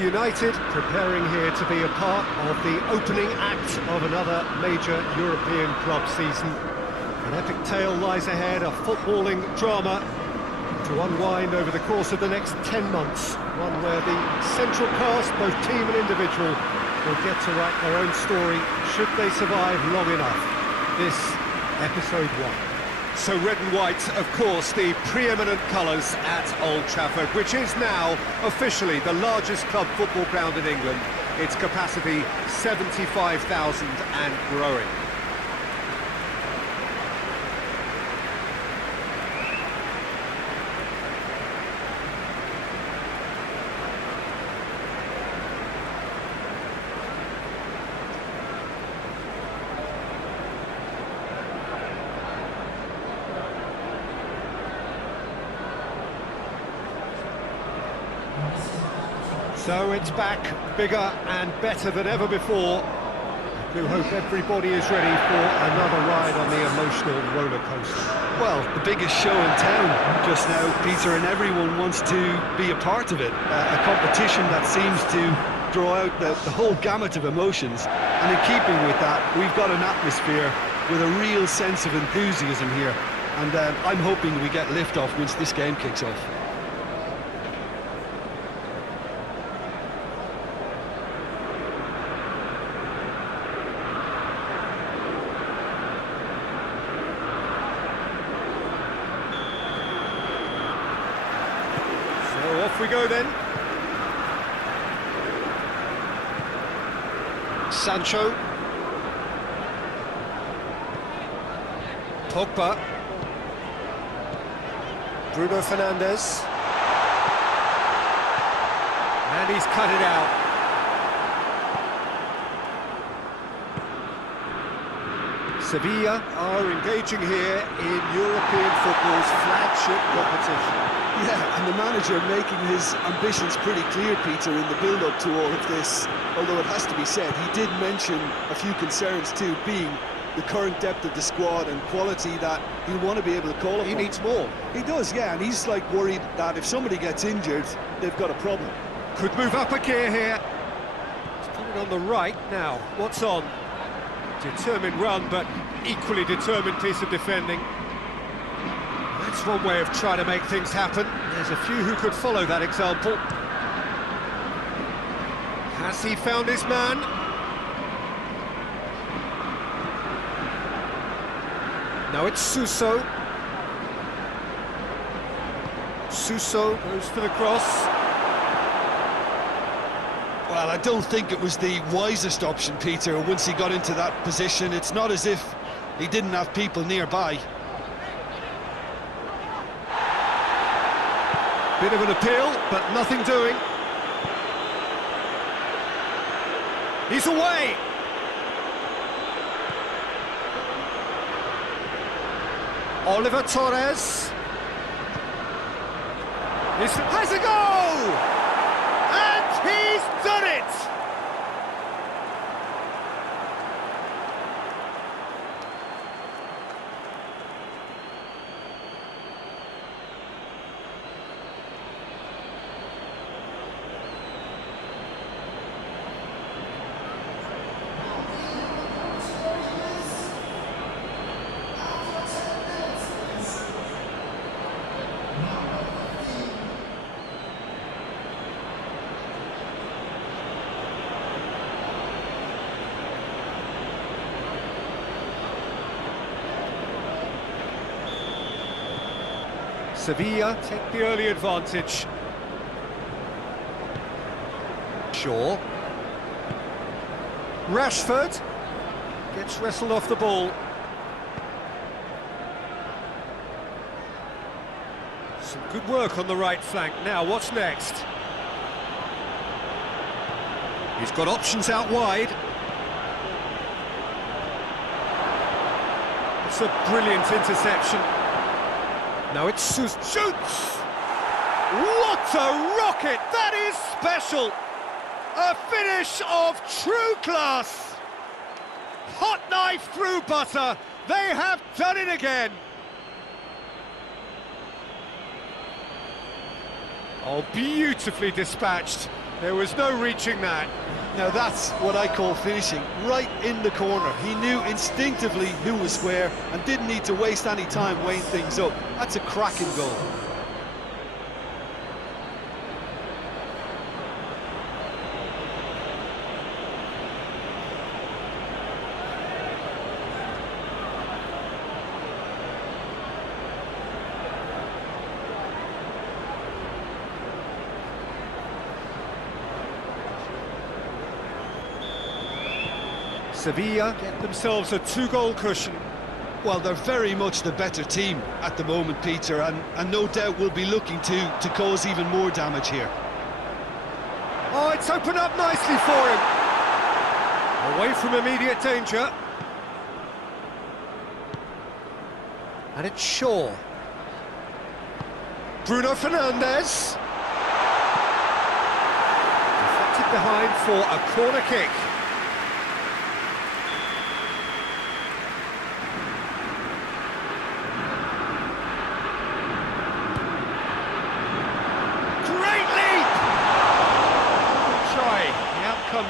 Manchester United preparing here to be a part of the opening act of another major European club season. An epic tale lies ahead, a footballing drama to unwind over the course of the next 10 months. One where the central cast, both team and individual, will get to write their own story should they survive long enough. This, episode 1. So red and white, of course, the preeminent colours at Old Trafford, which is now officially the largest club football ground in England. Its capacity 75,000 and growing. So it's back, bigger and better than ever before. I do hope everybody is ready for another ride on the emotional roller coaster. Well, the biggest show in town just now, Peter, and everyone wants to be a part of it. A competition that seems to draw out the whole gamut of emotions. And in keeping with that, we've got an atmosphere with a real sense of enthusiasm here. And I'm hoping we get lift-off once this game kicks off. Off we go then. Sancho. Pogba. Bruno Fernandes. And he's cut it out. Sevilla are engaging here in European football's flagship competition. Yeah, and the manager making his ambitions pretty clear, Peter, in the build-up to all of this. Although it has to be said, he did mention a few concerns too, being the current depth of the squad and quality that he'll want to be able to call upon. He needs more. He does, yeah, and he's like worried that if somebody gets injured, they've got a problem. Could move up a gear here. He's put it on the right now. What's on? Determined run, but equally determined piece of defending. That's one way of trying to make things happen. There's a few who could follow that example. Has he found his man? Now it's Suso. Suso goes for the cross. Well, I don't think it was the wisest option, Peter, once he got into that position. It's not as if he didn't have people nearby. Bit of an appeal, but nothing doing. He's away! Oliver Torres. Has a go! And he's done it! Sevilla take the early advantage. Shaw. Rashford gets wrestled off the ball. Some good work on the right flank. Now, what's next? He's got options out wide. It's a brilliant interception. Now it's shoots! What a rocket! That is special! A finish of true class! Hot knife through butter! They have done it again! Oh, beautifully dispatched. There was no reaching that. Now that's what I call finishing, right in the corner. He knew instinctively who was where and didn't need to waste any time weighing things up. That's a cracking goal. Sevilla get themselves a 2-goal cushion. Well, they're very much the better team at the moment, Peter, and no doubt will be looking to cause even more damage here. Oh, it's opened up nicely for him. Away from immediate danger. And it's Shaw. Bruno Fernandes. Deflected behind for a corner kick.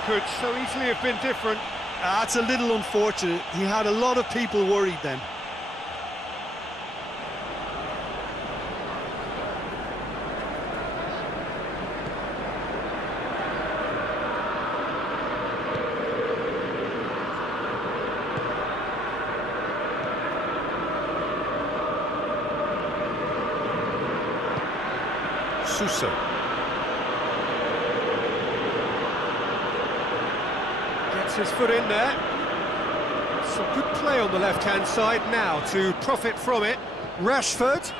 Could so easily have been different. That's a little unfortunate. He had a lot of people worried then. Suso. His foot in there. Some good play on the left-hand side now to profit from it. Rashford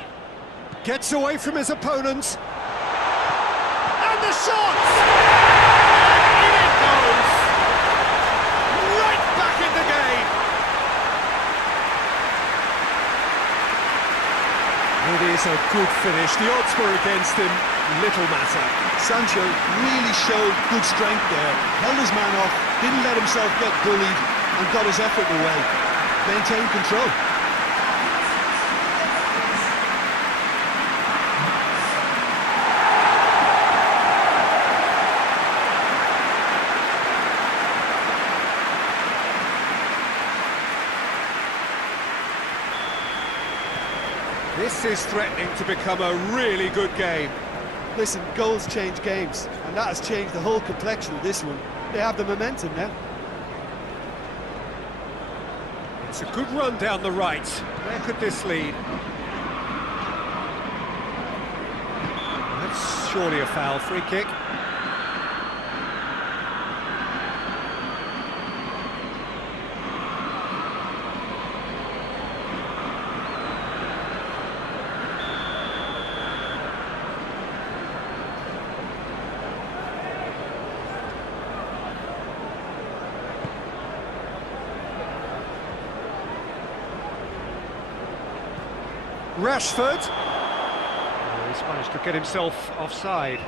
gets away from his opponents. And the shot! And in it goes! Right back in the game! It is a good finish. The odds were against him. Little matter. Sancho really showed good strength there. Held his man off, didn't let himself get bullied, and got his effort away. Maintained control. This is threatening to become a really good game. Listen, goals change games, and that has changed the whole complexion of this one. They have the momentum now. It's a good run down the right. Where could this lead? That's surely a foul. Free kick. Rashford. Oh, he's managed to get himself offside.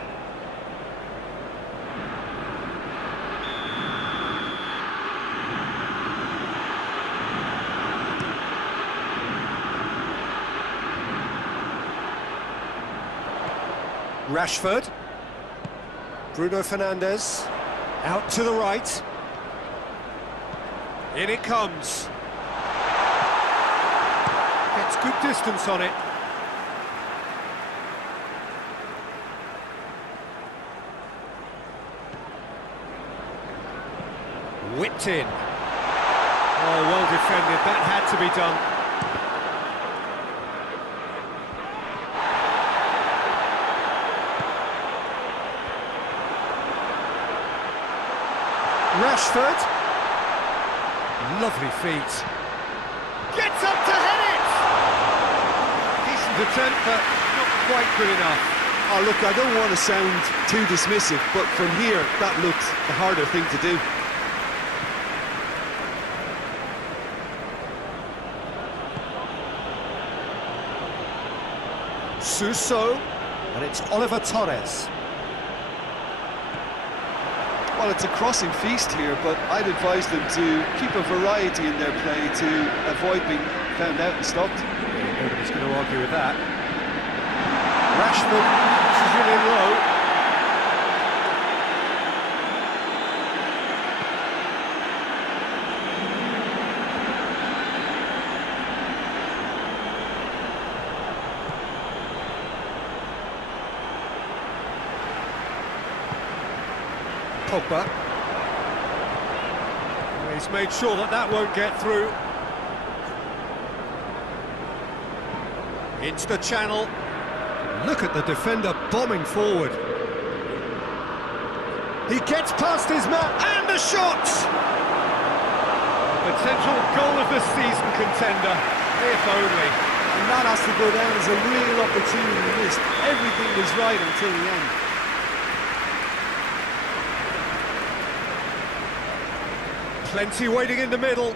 Rashford. Bruno Fernandes. Out to the right. In it comes. Gets good distance on it. Whipped in. Oh, well defended. That had to be done. Rashford. Lovely feet. Gets up to head it! Decent attempt, but not quite good enough. Oh, look, I don't want to sound too dismissive, but from here, that looks the harder thing to do. Suso, and it's Oliver Torres. Well, it's a crossing feast here, but I'd advise them to keep a variety in their play to avoid being found out and stopped. Nobody's going to argue with that. Rashford pushes it in low. Pogba. He's made sure that that won't get through. Into the channel. Look at the defender bombing forward. He gets past his man, and the shot! Potential goal of the season contender, if only. And that has to go down as a real opportunity missed. Everything was right until the end. Plenty waiting in the middle.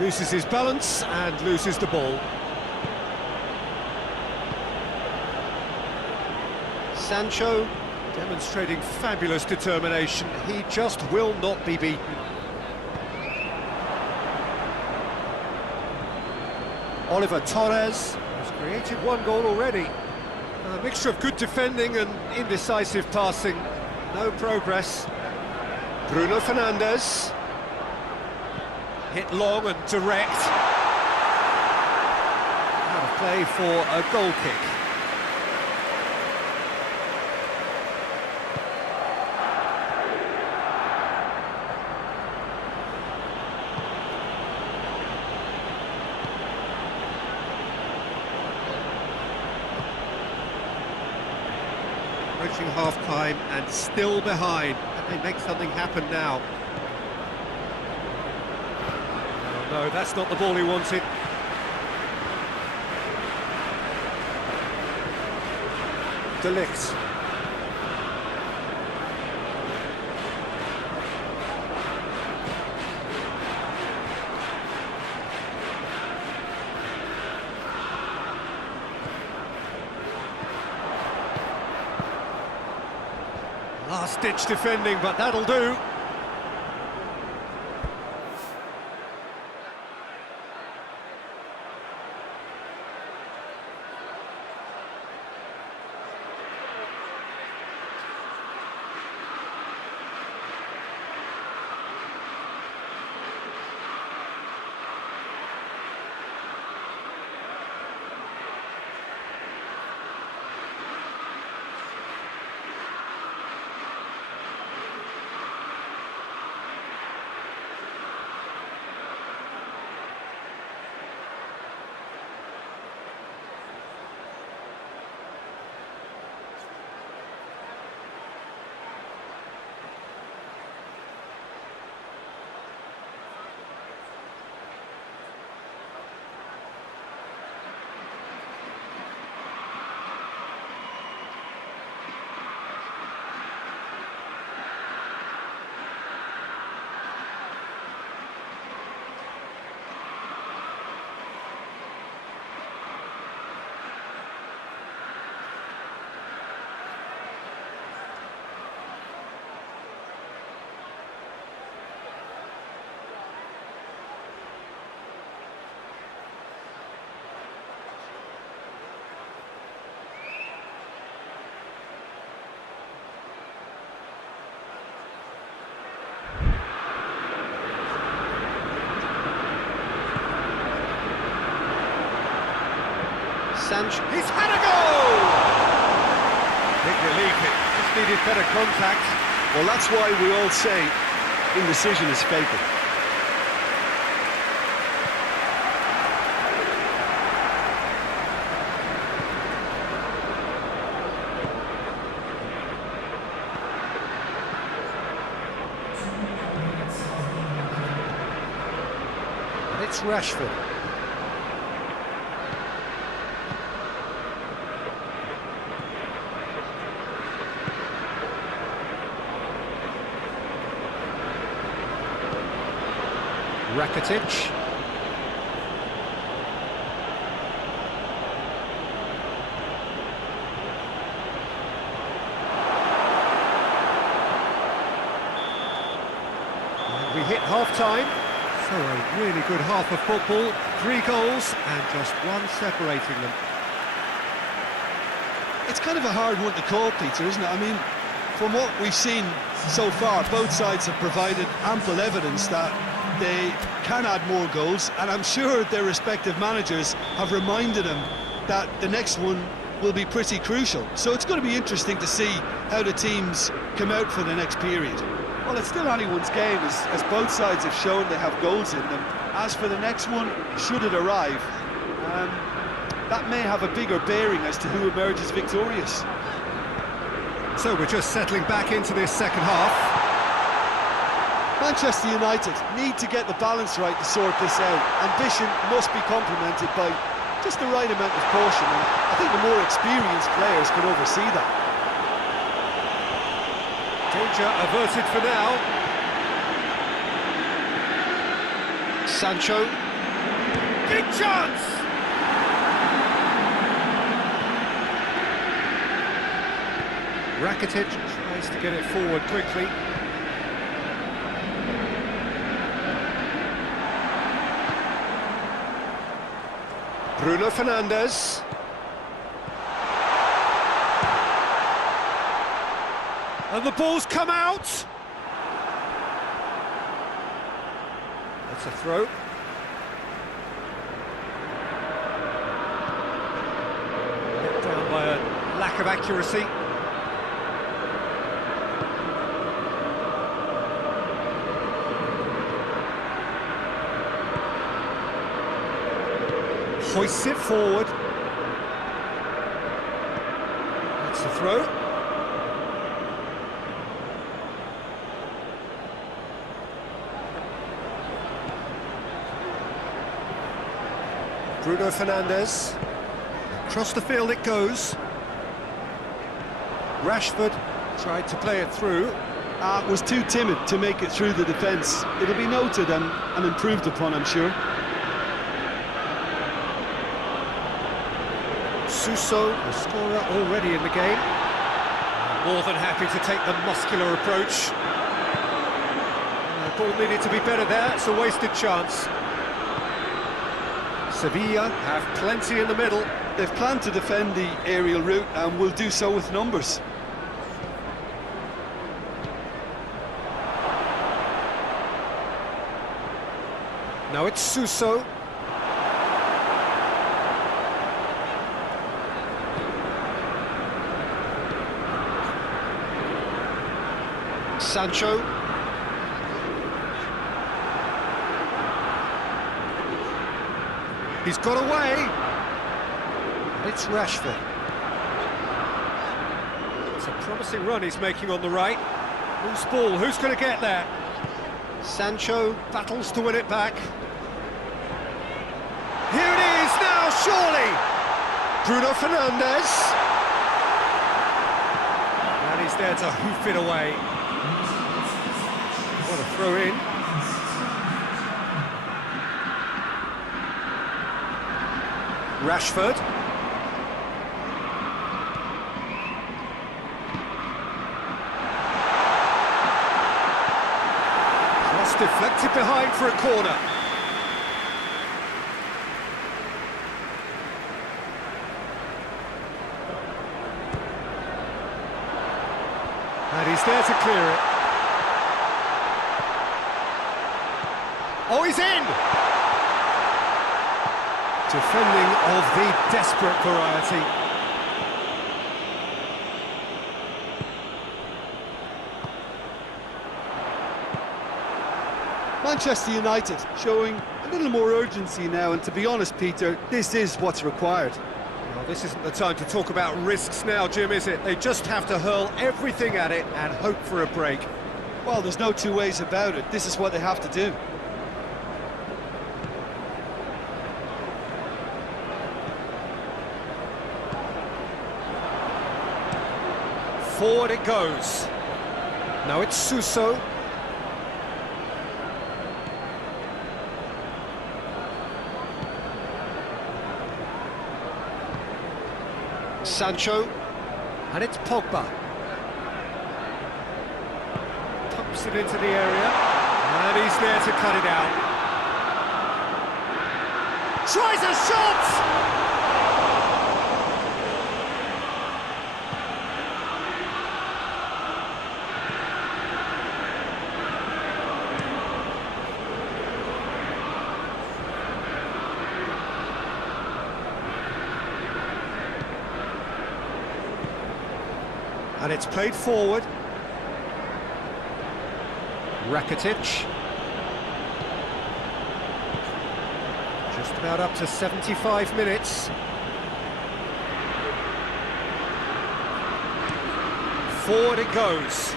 Loses his balance and loses the ball. Sancho demonstrating fabulous determination. He just will not be beaten. Oliver Torres has created one goal already. A mixture of good defending and indecisive passing. No progress. Bruno Fernandes. Hit long and direct. Out of play for a goal kick. Approaching half-time and still behind. Can they make something happen now? Oh, no, that's not the ball he wanted. De Ligt. Last-ditch defending, but that'll do. Sancho, he's had a goal! Big relief, it just needed better contact. Well, that's why we all say indecision is fatal. And it's Rashford. Rakitic. And we hit half-time. So a really good half of football. 3 goals and just one separating them. It's kind of a hard one to call, Peter, isn't it? I mean, from what we've seen so far, both sides have provided ample evidence that they can add more goals, and I'm sure their respective managers have reminded them that the next one will be pretty crucial. So it's going to be interesting to see how the teams come out for the next period. Well, it's still anyone's game, as both sides have shown they have goals in them. As for the next one, should it arrive, that may have a bigger bearing as to who emerges victorious. So we're just settling back into this second half. Manchester United need to get the balance right to sort this out. Ambition must be complemented by just the right amount of caution, and I think the more experienced players can oversee that. Danger averted for now. Sancho. Big chance! Rakitic tries to get it forward quickly. Bruno Fernandes. And the ball's come out. That's a throw. Let down by a lack of accuracy. Hoists it forward. That's the throw. Bruno Fernandes. Across the field it goes. Rashford tried to play it through. Was too timid to make it through the defence. It'll be noted and improved upon, I'm sure. Suso, the scorer already in the game. More than happy to take the muscular approach. The ball needed to be better there, it's a wasted chance. Sevilla have plenty in the middle. They've planned to defend the aerial route and will do so with numbers. Now it's Suso. Sancho. He's got away. It's Rashford. It's a promising run he's making on the right. Loose ball, who's going to get there? Sancho battles to win it back. Here it is now, surely! Bruno Fernandes. And he's there to hoof it away. What a throw in. Rashford. Cross deflected behind for a corner. And he's there to clear it. Oh, he's in! Defending of the desperate variety. Manchester United showing a little more urgency now, and to be honest, Peter, this is what's required. Well, this isn't the time to talk about risks now, Jim, is it? They just have to hurl everything at it and hope for a break. Well, there's no two ways about it. This is what they have to do. Forward it goes. Now it's Suso. Sancho. And it's Pogba. Pumps it into the area. And he's there to cut it out. Tries a shot! And it's played forward. Rakitic. Just about up to 75 minutes. Forward it goes.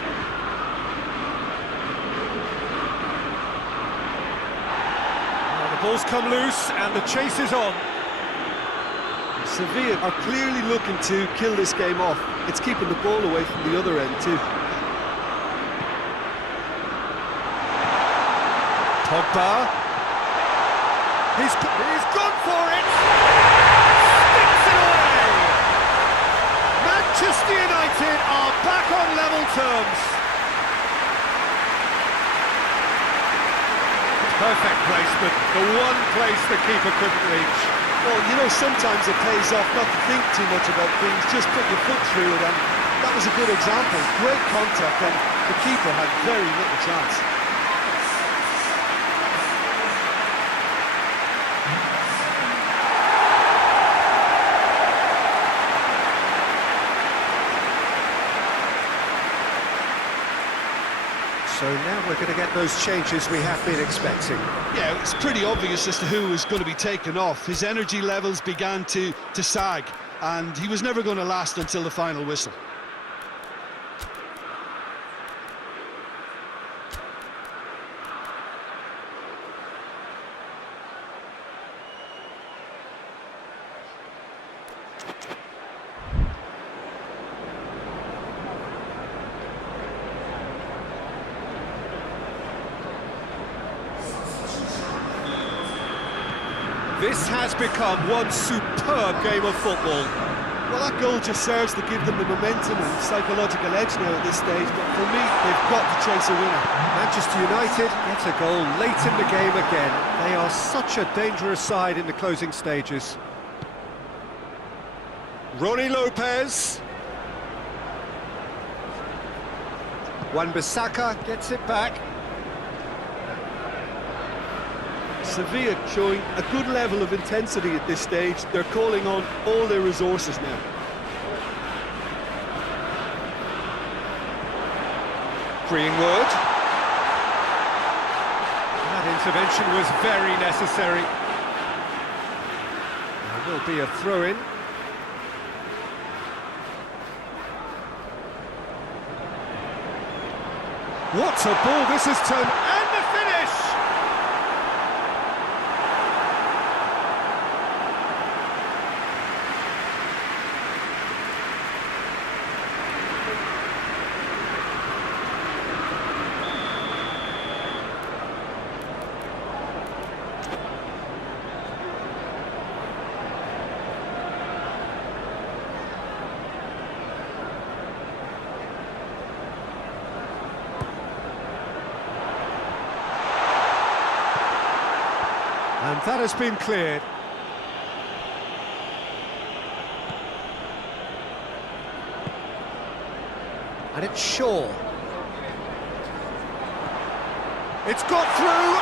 Well, the ball's come loose and the chase is on. Sevilla are clearly looking to kill this game off. It's keeping the ball away from the other end too. Pogba. He's gone for it! Sticks it away! Manchester United are back on level terms. Perfect placement, the one place the keeper couldn't reach. Well, you know, sometimes it pays off not to think too much about things, just put your foot through it, and that was a good example. Great contact, and the keeper had very little chance. So now we're going to get those changes we have been expecting. Yeah, it's pretty obvious as to who was going to be taken off. His energy levels began to sag, and he was never going to last until the final whistle. This has become one superb game of football. Well, that goal just serves to give them the momentum and psychological edge now at this stage, but for me, they've got to chase a winner. Manchester United gets a goal late in the game again. They are such a dangerous side in the closing stages. Ronnie Lopez. Wan-Bissaka gets it back. Sevilla showing a good level of intensity at this stage. They're calling on all their resources now. Greenwood. That intervention was very necessary. There will be a throw-in. What a ball this has turned, and the finish! And that has been cleared. And it's Shaw. It's got through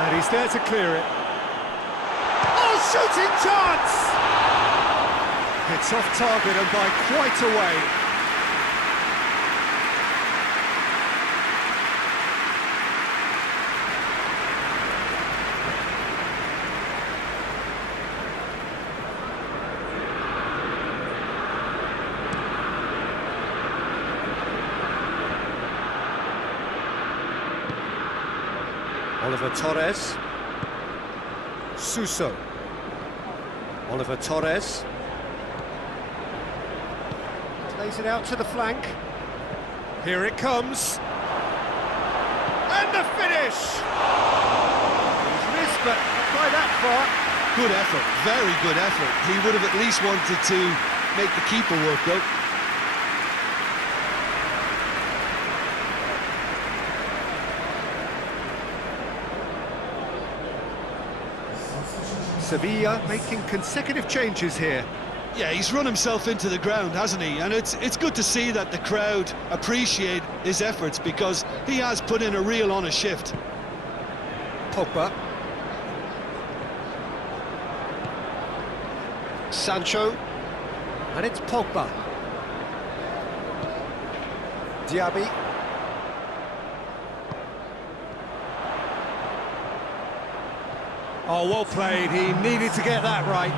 and he's there to clear it. Oh, shooting chance! It's off target and by quite a way. Oliver Torres. Suso. Oliver Torres. Plays it out to the flank. Here it comes. And the finish! He's missed, but not by that far. Good effort, very good effort. He would have at least wanted to make the keeper work though. Sevilla making consecutive changes here. Yeah, he's run himself into the ground, hasn't he? And it's good to see that the crowd appreciate his efforts because he has put in a real honest shift. Pogba. Sancho. And it's Pogba. Diaby. Oh, well played. He needed to get that right.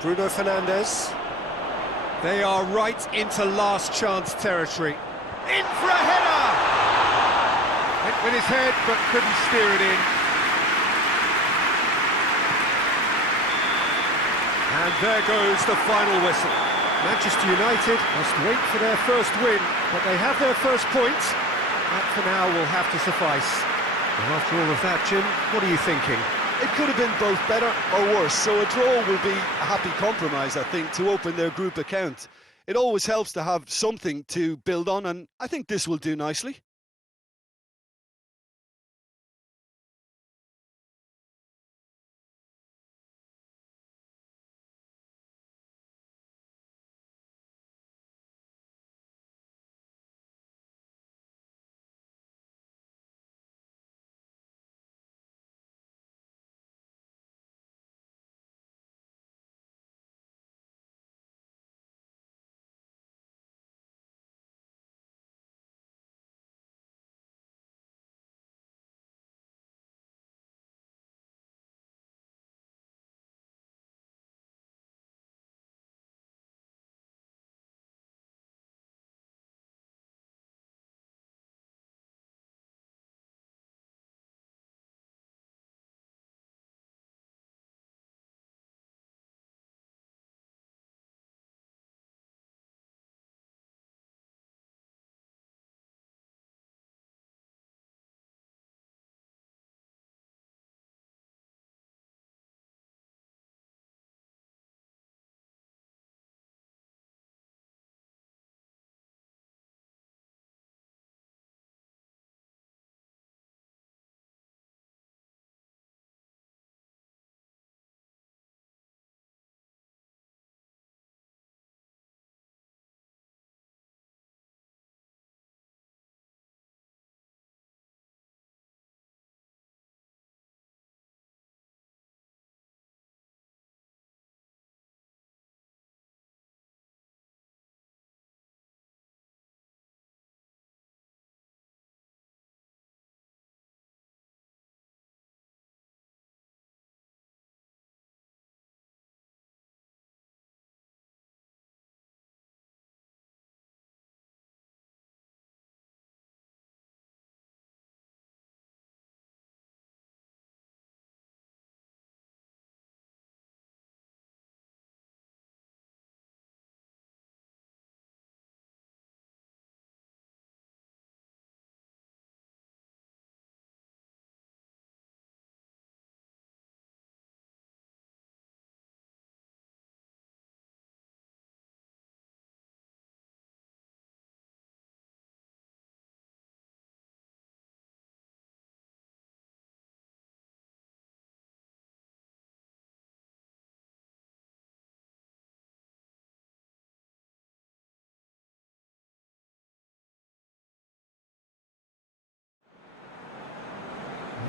Bruno Fernandes. They are right into last chance territory. In for a header! Went with his head, but couldn't steer it in. And there goes the final whistle. Manchester United must wait for their first win, but they have their first point. That for now will have to suffice. And after all of that, Jim, what are you thinking? It could have been both better or worse, so a draw will be a happy compromise, I think, to open their group account. It always helps to have something to build on, and I think this will do nicely.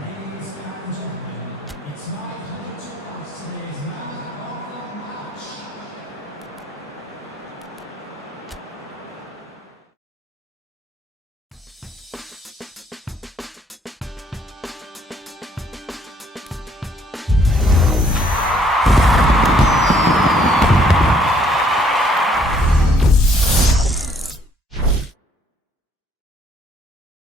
Ladies and gentlemen, it's now